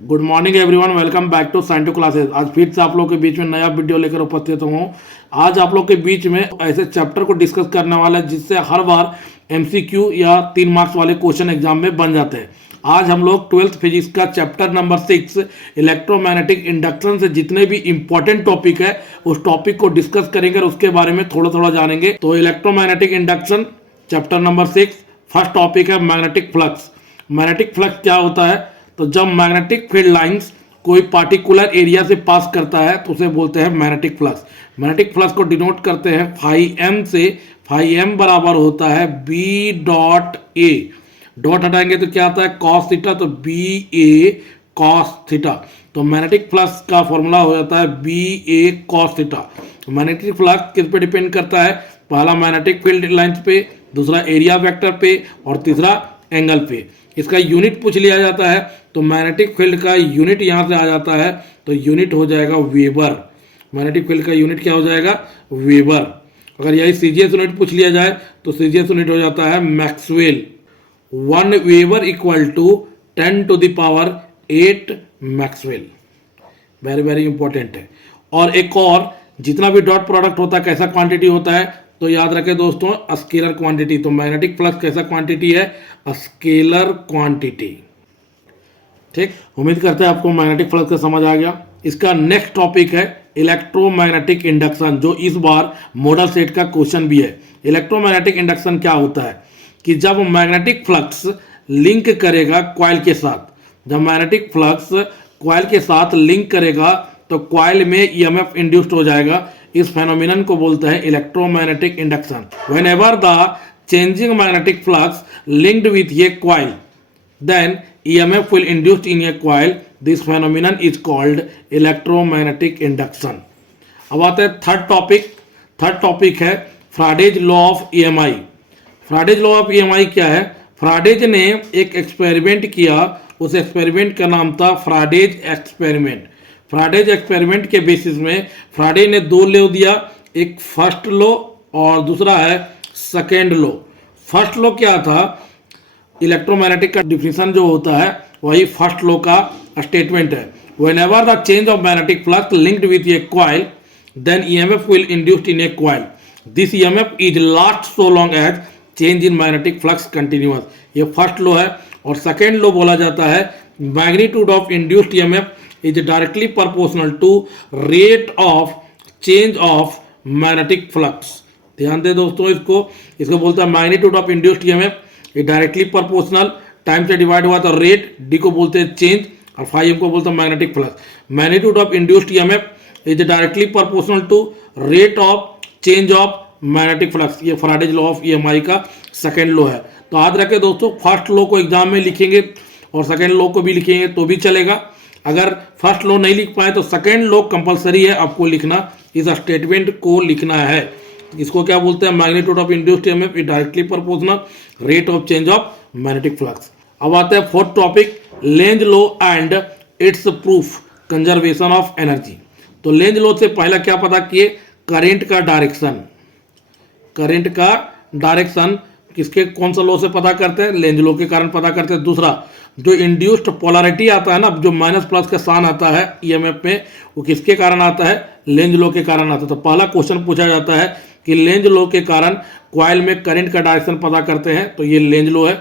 Good morning everyone, welcome back to Sciento classes. आज फिर से आप लोग के बीच में नया वीडियो लेकर उपस्थित हूँ। आज आप लोग के बीच में ऐसे चैप्टर को डिस्कस करने वाला है जिससे हर बार एमसीक्यू या 3 मार्क्स वाले क्वेश्चन एग्जाम में बन जाते हैं। आज हम लोग 12th फिजिक्स का चैप्टर नंबर 6 इलेक्ट्रोमैग्नेटिक इंडक्शन से जितने भी इंपॉर्टेंट टॉपिक है उस टॉपिक को डिस्कस करेंगे और उसके बारे में थोड़ा थोड़ा जानेंगे। तो electromagnetic induction chapter number 6, first topic है मैग्नेटिक फ्लक्स। मैग्नेटिक फ्लक्स क्या होता है? तो जब मैग्नेटिक फील्ड लाइंस कोई पार्टिकुलर एरिया से पास करता है तो उसे बोलते हैं मैग्नेटिक फ्लक्स। मैग्नेटिक फ्लक्स को डिनोट करते हैं फाई एम से। फाई एम बराबर होता है बी डॉट ए। डॉट हटाएंगे तो क्या आता है? Cos theta. तो बी ए कॉस थीटा। तो मैग्नेटिक फ्लक्स का फॉर्मूला हो जाता है बी ए कॉस थीटा। मैग्नेटिक फ्लक्स किस पे डिपेंड करता है? पहला मैग्नेटिक फील्ड लाइंस पे, दूसरा एरिया वेक्टर पे और तीसरा एंगल पे। इसका यूनिट पूछ लिया जाता है तो मैग्नेटिक फील्ड का यूनिट यहाँ से आ जाता है तो यूनिट हो जाएगा वेबर। मैग्नेटिक फील्ड का यूनिट क्या हो जाएगा? वेबर। अगर यही सीजीएस यूनिट पूछ लिया जाए तो सीजीएस यूनिट हो जाता है maxwell. 1 weber equal to 10⁸ maxwell. Very very important है। और एक और, जितना भी डॉट प्रोडक्ट होता है कैसा क्वांटिटी होता है? तो याद रखें दोस्तों, स्केलर क्वांटिटी। तो मैग्नेटिक फ्लक्स कैसा क्वांटिटी है? Scalar quantity. ठीक, उम्मीद करते हैं आपको मैग्नेटिक फ्लक्स का समझ आ गया। इसका नेक्स्ट टॉपिक है इलेक्ट्रोमैग्नेटिक इंडक्शन, जो इस बार मॉडल सेट का क्वेश्चन भी है। इलेक्ट्रोमैग्नेटिक इंडक्शन क्या होता है कि जब मैग्नेटिक फ्लक्स लिंक करेगा कॉइल के साथ, जब मैग्नेटिक फ्लक्स कॉइल के साथ लिंक करेगा तो कॉइल में ईएमएफ इंड्यूस्ड हो जाएगा। इस फेनोमेनन को बोलते हैं electromagnetic induction. Whenever the changing magnetic flux linked with a coil, then EMF will induced in a coil. This phenomenon is called electromagnetic induction. अब आते हैं थर्ड टॉपिक है Faraday's law of EMI। Faraday's law of EMI क्या है? फ्राडेज ने एक experiment किया, उस एक्सपेरिमेंट का नाम था फ्राडेज एक्सपेरिमेंट। फ्राडेज एक्सपेरिमेंट के बेसिस में फ्राडेज ने 2 लॉ दिया, एक फर्स्ट लॉ और दूसरा है सेकेंड लॉ। फर्स्ट लॉ क्या था? इलेक्ट्रोमैग्नेटिक का डिफिनेशन जो होता है वही फर्स्ट लॉ का स्टेटमेंट है। Whenever the change of magnetic flux linked with a coil, then EMF will induced in a coil. This EMF is last so long as change in magnetic flux continuous. ये first law है। और second law बोला जाता है magnitude of induced EMF is directly proportional to rate of change of magnetic flux. ध्यान दे दोस्तों, इसको बोलता है मैग्नीट्यूड ऑफ इंड्यूस्ड ईएमएफ, ये डायरेक्टली प्रोपोर्शनल, टाइम से डिवाइड हुआ तो रेट, डी को बोलते हैं चेंज और फाई एम को बोलते हैं magnetic flux. Magnitude of induced EMF is directly proportional to rate of change of magnetic flux. ये फ्राडेज लॉ ऑफ EMI का सेकेंड लॉ है। तो याद रखें दोस्तों, फर्स्ट लॉ को एग्जाम में लिखेंगे और सेकेंड लॉ को भी लिखेंगे तो भी चलेगा। अगर फर्स्ट लॉ नहीं लिख पाए तो सेकेंड लॉ कंपलसरी है आपको लिखना, इस स्टेटमेंट को लिखना है। इसको क्या बोलते हैं? Magnitude of induced EMF is directly proportional rate of change of magnetic flux. अब आते हैं fourth topic, Lenz law and it's proof, conservation of energy. तो लेंज लॉ से पहला क्या पता किए? करंट का डायरेक्शन। करंट का डायरेक्शन किसके कौन सा लॉ से पता करते हैं? लेंज लॉ के कारण पता करते हैं। दूसरा, जो इंड्यूस्ड पोलैरिटी आता है ना, जो माइनस प्लस का साइन आता है ईएमएफ में, वो किसके कारण आता है? लेंज लॉ के कारण आता है। तो पहला क्वेश्चन पूछा जाता है कि लेंज लॉ के कारण कॉइल में करंट का डायरेक्शन पता करते हैं, तो ये लेंज लॉ है।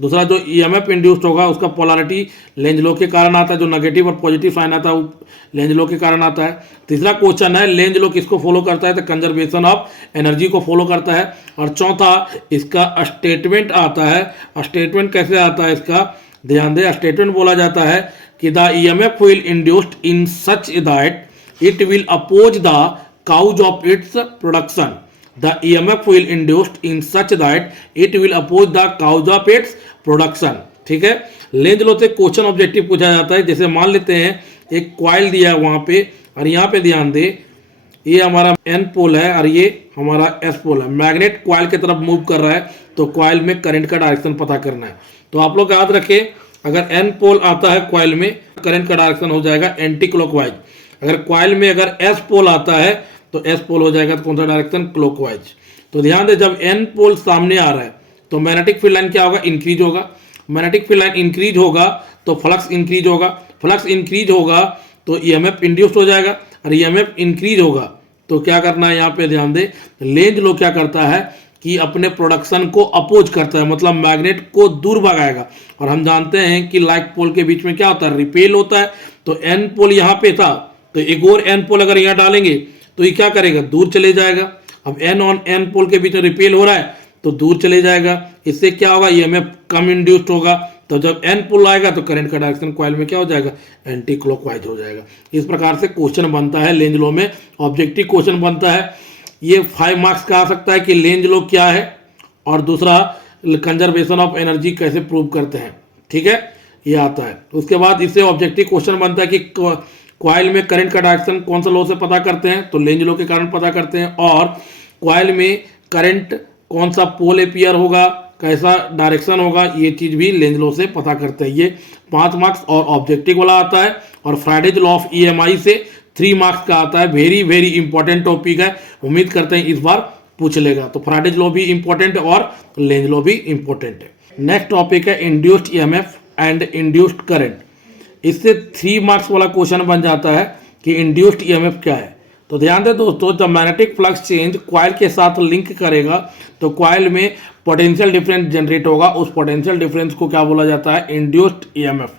दूसरा, जो ईएमएफ इंड्यूस्ड होगा उसका पोलैरिटी लेंज लॉ के कारण आता है, जो नेगेटिव और पॉजिटिव साइन आता है वो लेंज लॉ के कारण आता है। तीसरा क्वेश्चन है लेंज लॉ किसको फॉलो करता है? तो कंजर्वेशन ऑफ एनर्जी को फॉलो करता है। और चौथा, इसका स्टेटमेंट आता है। स्टेटमेंट कैसे आता है इसका? ध्यान दे, स्टेटमेंट बोला जाता है कि the EMF will induced in such that it will oppose the cause of its production. The EMF will induced in such that it will oppose the cause of its production. ठीक है, Lenz law से question objective पूछा जाता है। जैसे मान लेते हैं एक कॉइल दिया है वहां पे, और यहाँ पे ध्यान दे, ये हमारा N पोल है और ये हमारा S पोल है। मैग्नेट कॉइल की तरफ मूव कर रहा है तो कॉइल में करंट का डायरेक्शन पता करना है। तो आप लोग याद रखें, अगर N पोल आता है कॉइल में, करंट का डायरेक्शन हो जाएगा एंटी क्लॉकवाइज। अगर कॉइल में अगर S पोल आता है तो S पोल हो जाएगा तो कौन सा डायरेक्शन? क्लॉकवाइज। तो ध्यान दे, जब N पोल सामने आ रहा है तो मैग्नेटिक फील्ड लाइन क्या होगा? इंक्रीज होगा। मैग्नेटिक फील्ड लाइन इंक्रीज होगा तो फ्लक्स इंक्रीज होगा। फ्लक्स इंक्रीज होगा तो ईएमएफ इंड्यूस्ड हो जाएगा, और ईएमएफ इंक्रीज होगा तो क्या करना है, यहाँ पे ध्यान दे, लेंज लॉ क्या करता है कि अपने प्रोडक्शन को अपोज करता है, मतलब मैग्नेट को दूर भगाएगा। और हम जानते हैं कि लाइक पोल के बीच में क्या होता है, रिपेल होता है। तो एन पोल यहाँ पे था, तो एक और एन पोल अगर यहाँ डालेंगे तो ये क्या करेगा, दूर चले जाएगा। अब एन ऑन एन पोल के बीच में रिपेल हो रहा है तो दूर चले जाएगा, इससे क्या होगा, ईएमएफ कम इंड्यूस्ड होगा। तो जब एन पोल आएगा तो करंट का डायरेक्शन कॉइल में क्या हो जाएगा, एंटी क्लॉकवाइज हो जाएगा। इस प्रकार से क्वेश्चन बनता है लेंज लॉ में, ऑब्जेक्टिव क्वेश्चन बनता है। ये 5 मार्क्स का आ सकता है कि लेंज लॉ क्या है, और दूसरा कंजर्वेशन ऑफ एनर्जी कैसे प्रूव करते हैं, ठीक है, ये आता है। उसके बाद इससे ऑब्जेक्टिव क्वेश्चन बनता है कि कॉइल में करंट का डायरेक्शन कौन सा लॉ से पता करते हैं, तो लेंज लॉ के कारण पता करते हैं। और कॉइल में करंट कौन सा पोल एपियर होगा, कैसा डायरेक्शन होगा, ये चीज़ भी लेंज लॉ से पता करते हैं। ये 5 मार्क्स और ऑब्जेक्टिव वाला आता है। और फ्राइडेज लॉ ऑफ ईएमआई से 3 मार्क्स का आता है। वेरी वेरी इंपॉर्टेंट टॉपिक है, उम्मीद करते हैं इस बार पूछ लेगा। तो फ्राइडेज लॉ भी इंपॉर्टेंट है और लेंज लॉ भी इंपॉर्टेंट है। नेक्स्ट टॉपिक है induced EMF and induced current. इससे 3 मार्क्स वाला क्वेश्चन बन जाता है कि इंड्यूस्ड ईएमएफ क्या है। तो ध्यान दें दोस्तों, जब मैग्नेटिक फ्लक्स चेंज कॉइल के साथ लिंक करेगा तो कॉइल में पोटेंशियल डिफरेंस जनरेट होगा। उस पोटेंशियल डिफरेंस को क्या बोला जाता है, इंड्यूस्ड ईएमएफ,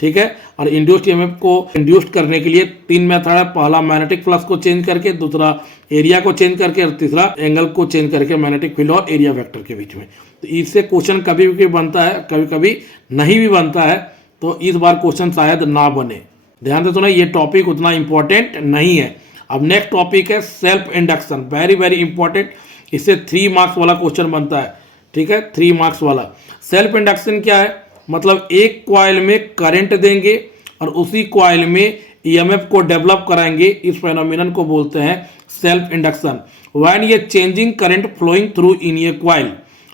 ठीक है। और इंड्यूस्ड ईएमएफ को इंड्यूस्ड करने के लिए 3 मेथड है। पहला मैग्नेटिक फ्लक्स को चेंज करके, दूसरा एरिया को चेंज करके, और तीसरा एंगल को चेंज करके मैग्नेटिक फील्ड और एरिया वेक्टर के बीच में। तो इससे क्वेश्चन कभी भी बनता है, कभी कभी नहीं भी बनता है। तो इस बार क्वेश्चन शायद ना बने। ध्यान दे, तो ना ये टॉपिक उतना इंपॉर्टेंट नहीं है। अब नेक्स्ट टॉपिक है self induction, very very important. इससे 3 मार्क्स वाला क्वेश्चन बनता है, ठीक है, 3 मार्क्स वाला। सेल्फ इंडक्शन क्या है, मतलब एक कॉइल में करंट देंगे और उसी कॉइल में ईएमएफ को डेवलप कराएंगे। इस फेनोमेनन को बोलते हैं सेल्फ इंडक्शन। व्हेन ये changing current flowing through in a coil,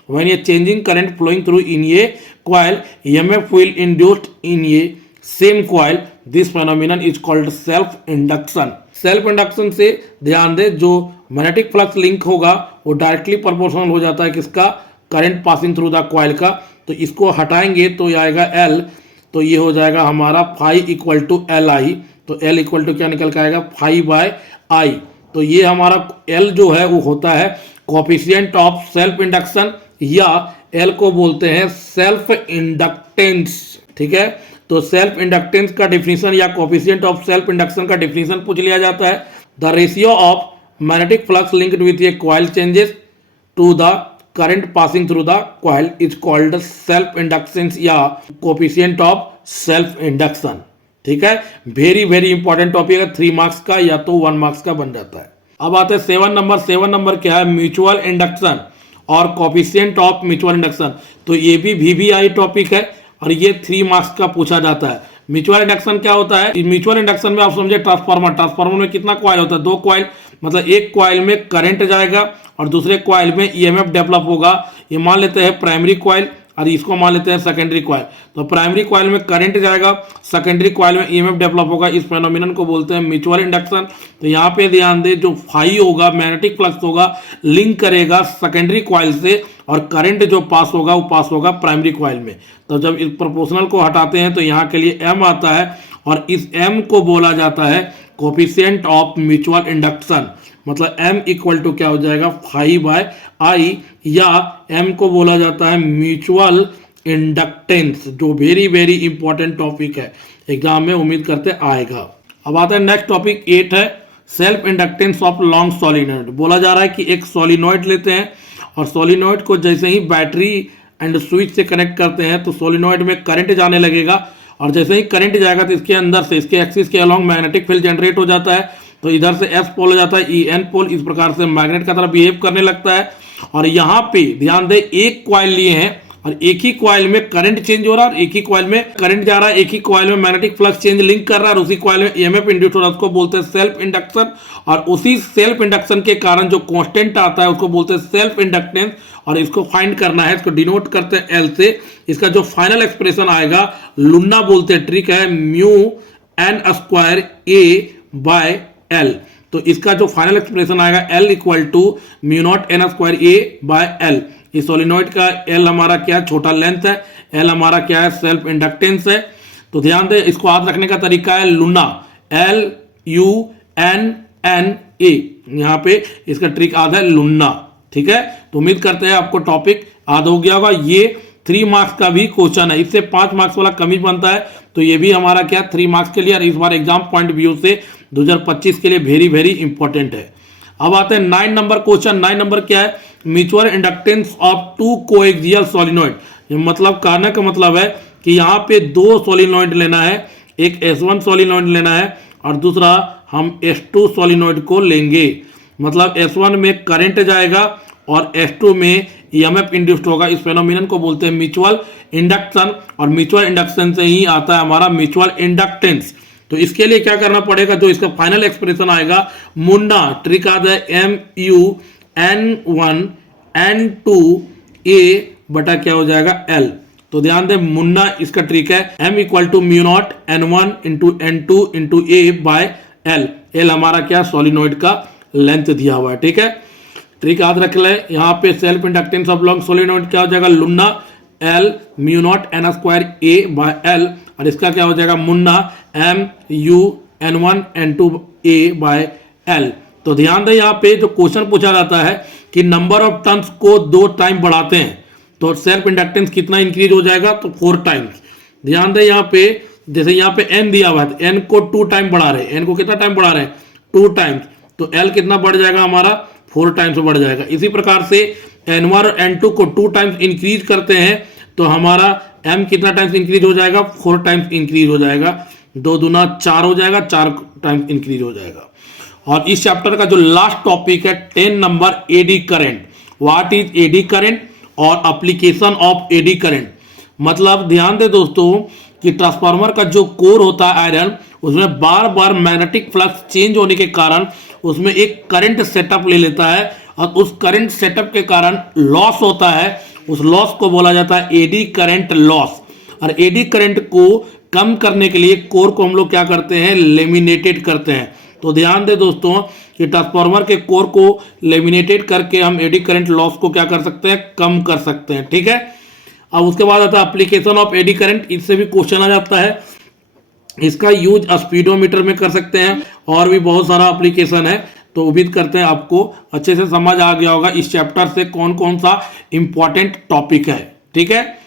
when ये changing current flowing through in a coil, EMF will induced in a same coil. This phenomenon is called self induction. Self induction से ध्यान दे, जो magnetic flux link होगा वो directly proportional हो जाता है किसका, current passing through the coil का। तो इसको हटाएंगे तो ये आएगा L, तो ये हो जाएगा हमारा phi equal to L I. तो L इक्वल टू क्या निकल के आएगा, फाई बाय आई। तो ये हमारा L जो है वो होता है कोफिशिएंट ऑफ सेल्फ इंडक्शन, या L को बोलते हैं सेल्फ इंडक्टेंस, ठीक है। तो सेल्फ इंडक्टेंस का डिफिनीशन या कोफिशिएंट ऑफ सेल्फ इंडक्शन का डिफिनीशन पूछ लिया जाता है। The ratio of magnetic flux linked with a coil changes to the current passing through the coil is called self inductance या कोफिशिएंट ऑफ सेल्फ इंडक्शन, ठीक है। Very very important topic है, 3 marks का या तो 1 मार्क्स का बन जाता है। अब आते हैं 7 नंबर। 7 नंबर क्या है, म्यूचुअल इंडक्शन और कोफिशिएंट ऑफ म्यूचुअल इंडक्शन। तो ये भी VVI टॉपिक है और ये 3 मार्क्स का पूछा जाता है। म्यूचुअल इंडक्शन क्या होता है, म्यूचुअल इंडक्शन में आप समझे ट्रांसफार्मर, ट्रांसफार्मर में कितना कॉइल होता है, 2 कॉइल, मतलब एक कॉइल में करंट जाएगा और दूसरे कॉइल में ईएमएफ डेवलप होगा। ये मान लेते हैं प्राइमरी कॉइल और इसको मान लेते हैं सेकेंडरी कॉइल। तो प्राइमरी कॉइल में करंट जाएगा, सेकेंडरी कॉइल में ईएमएफ डेवलप होगा। इस फेनोमेनन को बोलते हैं म्यूचुअल इंडक्शन। तो यहाँ पे ध्यान दे, जो फाई होगा, मैग्नेटिक फ्लक्स होगा, लिंक करेगा सेकेंडरी कॉइल से, और करंट जो पास होगा वो पास होगा प्राइमरी कॉइल में। तो जब इस प्रोपोर्शनल को हटाते हैं तो यहाँ के लिए M आता है, और इस M को बोला जाता है कोफिशिएंट ऑफ म्यूचुअल इंडक्शन। मतलब M इक्वल टू क्या हो जाएगा, फाई बाय आई, या M को बोला जाता है म्यूचुअल इंडक्टेंस, जो वेरी वेरी इंपॉर्टेंट टॉपिक है, एग्जाम में उम्मीद करते आएगा। अब आता है नेक्स्ट टॉपिक 8 है self inductance of long solenoid. बोला जा रहा है कि एक सोलिनॉइड लेते हैं और सोलिनॉइड को जैसे ही बैटरी एंड स्विच से कनेक्ट करते हैं तो सोलिनॉइड में करंट जाने लगेगा, और जैसे ही करंट जाएगा तो इसके अंदर से, इसके एक्सिस के अलॉन्ग मैग्नेटिक फील्ड जनरेट हो जाता है। तो इधर से S पोल हो जाता है, EN पोल इस प्रकार से मैग्नेट का तरह बिहेव करने लगता है। और यहाँ पे ध्यान दे, एक कॉइल लिए हैं और एक ही कॉइल में करंट चेंज हो रहा है और एक ही कॉइल में करंट जा रहा है, एक ही कॉइल में मैग्नेटिक फ्लक्स चेंज लिंक कर रहा है और उसी कॉइल में ईएमएफ इंड्यूस हो रहा है, उसको बोलते हैं सेल्फ इंडक्शन। और उसी सेल्फ इंडक्शन के कारण जो कांस्टेंट आता है उसको बोलते हैं सेल्फ इंडक्टेंस, और इसको फाइंड करना है, इसको डिनोट करते हैं L से। इसका जो फाइनल एक्सप्रेशन आएगा, लुन्ना बोलते हैं, ट्रिक है, mu N square A by L। तो इसका जो फाइनल एक्सप्रेशन आएगा L equal to mu naught N square A by L। इस सोलिनॉइड का L हमारा क्या है, छोटा लेंथ है, L हमारा क्या है, सेल्फ इंडक्टेंस है। तो ध्यान दें, इसको याद रखने का तरीका है लुना, LUNNA, यहां पे इसका ट्रिक याद है लुन्ना। ठीक है, तो उम्मीद करते हैं आपको टॉपिक याद हो गया होगा। ये 3 मार्क्स का भी क्वेश्चन है, इससे 5 मार्क्स वाला कमी बनता है, तो ये भी हमारा क्या 3 मार्क्स के लिए और इस बार एग्जाम पॉइंट व्यू से 2025 के लिए वेरी वेरी इंपॉर्टेंट है। अब आते हैं 9 नंबर क्वेश्चन। 9 नंबर क्या है, mutual inductance of 2 coaxial solenoid. मतलब कहने का मतलब है कि यहाँ पे 2 सोलिनॉइड लेना है, एक S1 सोलिनॉइड लेना है और दूसरा हम S2 सोलिनॉइड को लेंगे। मतलब S1 में करंट जाएगा और S2 में EMF इंड्यूस्ड होगा। इस फेनोमेनन को बोलते हैं म्यूचुअल इंडक्शन, और म्यूचुअल इंडक्शन से ही आता है हमारा म्यूचुअल इंडक्टेंस। तो इसके लिए क्या करना पड़ेगा, जो इसका फाइनल एक्सप्रेशन आएगा मुन्ना, ट्रिक आता है MUN1N2A बटा क्या हो जाएगा L। तो ध्यान दें, मुन्ना इसका ट्रिक है M इक्वल टू म्यू0 N1 into N2 into A by L। L हमारा क्या सोलिनॉइड का लेंथ दिया हुआ है। ठीक है, ट्रिक याद रख ले। यहाँ पे self inductance of long solenoid क्या हो जाएगा लुन्ना L म्यू0 N² A बाय L, और इसका क्या हो जाएगा मुन्ना MU N1 N2 A by L। तो ध्यान दें, यहाँ पे जो क्वेश्चन पूछा जाता है कि नंबर ऑफ टर्न्स को 2 टाइम बढ़ाते हैं तो सेल्फ इंडक्टेंस कितना इंक्रीज हो जाएगा, तो 4 टाइम्स। ध्यान दें, यहाँ पे जैसे यहाँ पे n दिया हुआ है, n को 2 टाइम बढ़ा रहे हैं, n को कितना टाइम बढ़ा रहे हैं 2 टाइम्स, तो l कितना बढ़ जाएगा हमारा 4 टाइम्स बढ़ जाएगा। इसी प्रकार से n1 और n2 को 2 टाइम्स इंक्रीज करते हैं तो हमारा m कितना टाइम्स इंक्रीज हो जाएगा 4 टाइम्स इंक्रीज हो जाएगा, 2 दूना 4 हो जाएगा, 4 टाइम्स इंक्रीज हो जाएगा। और इस चैप्टर का जो लास्ट टॉपिक है 10 number eddy current. What is eddy current और एप्लीकेशन ऑफ एडी करंट। मतलब ध्यान दे दोस्तों कि ट्रांसफार्मर का जो कोर होता है आयरन, उसमें बार बार मैग्नेटिक फ्लक्स चेंज होने के कारण उसमें एक करंट सेटअप ले लेता है, और उस करंट सेटअप के कारण लॉस होता है, उस लॉस को बोला जाता है एडी करंट लॉस। और एडी करंट को कम करने के लिए कोर को हम लोग क्या करते हैं, लेमिनेटेड करते हैं। तो ध्यान दे दोस्तों कि ट्रांसफार्मर के कोर को लेमिनेटेड करके हम एडी करंट लॉस को क्या कर सकते हैं, कम कर सकते हैं। ठीक है, अब उसके बाद आता है एप्लीकेशन ऑफ एडी करंट। इससे भी क्वेश्चन आ जाता है, इसका यूज स्पीडोमीटर में कर सकते हैं और भी बहुत सारा एप्लीकेशन है। तो उम्मीद करते हैं आपको अच्छे से समझ आ गया होगा इस चैप्टर से कौन कौन सा इंपॉर्टेंट टॉपिक है। ठीक है।